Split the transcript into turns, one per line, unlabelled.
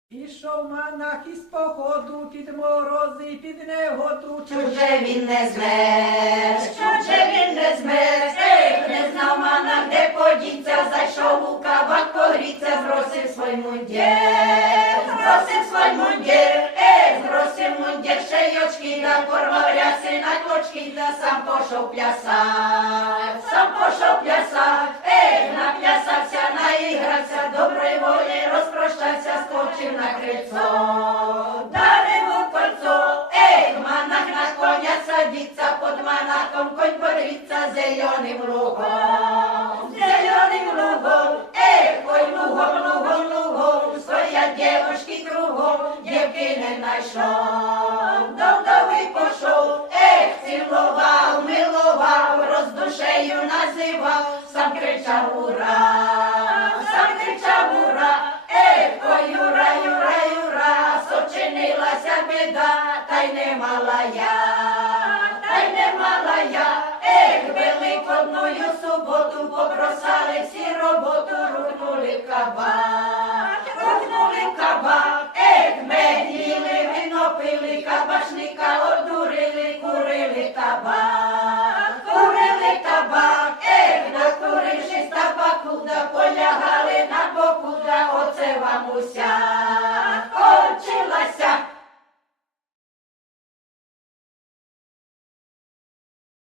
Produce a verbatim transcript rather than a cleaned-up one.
Ішов монах із походу, під морози, під негоду.
Чуже він не змерз, чуже він не змерз, ех, не знав монах, де подіться, зайшов у кабак погріться, збросив свій мундір, збросив свій мундір, ех, збросив мундір, ще й очки, да порвав ряси на клочки, да сам пошов плясать, сам пошов плясать, ех, наплясався, наігрався, доброї волі розпрощався, скочив на крильцо, дарив у кольцо, ех, монах на коня садиться, под монахом конь бодриться зеленим лугом, зеленим лугом, ех, ой, лугом, лугом, лугом, стоять девушки кругом, дівки не найшов, до вдови пошов, ех, цілував, милував, роздушею називав, сам кричав ура, сам кричав ура, ех, ой, юра, юра, юра, сочинилася біда, та й не мала я, та й не мала я, ех, великодною суботу попросали всі роботу, рухнули в кабак, рухнули в кабак, ех, мед їли, вино пили, кабачника одурили, курили табак, курили табак, ех, накурившись табаку, да полягали на боку, да оце вам уся.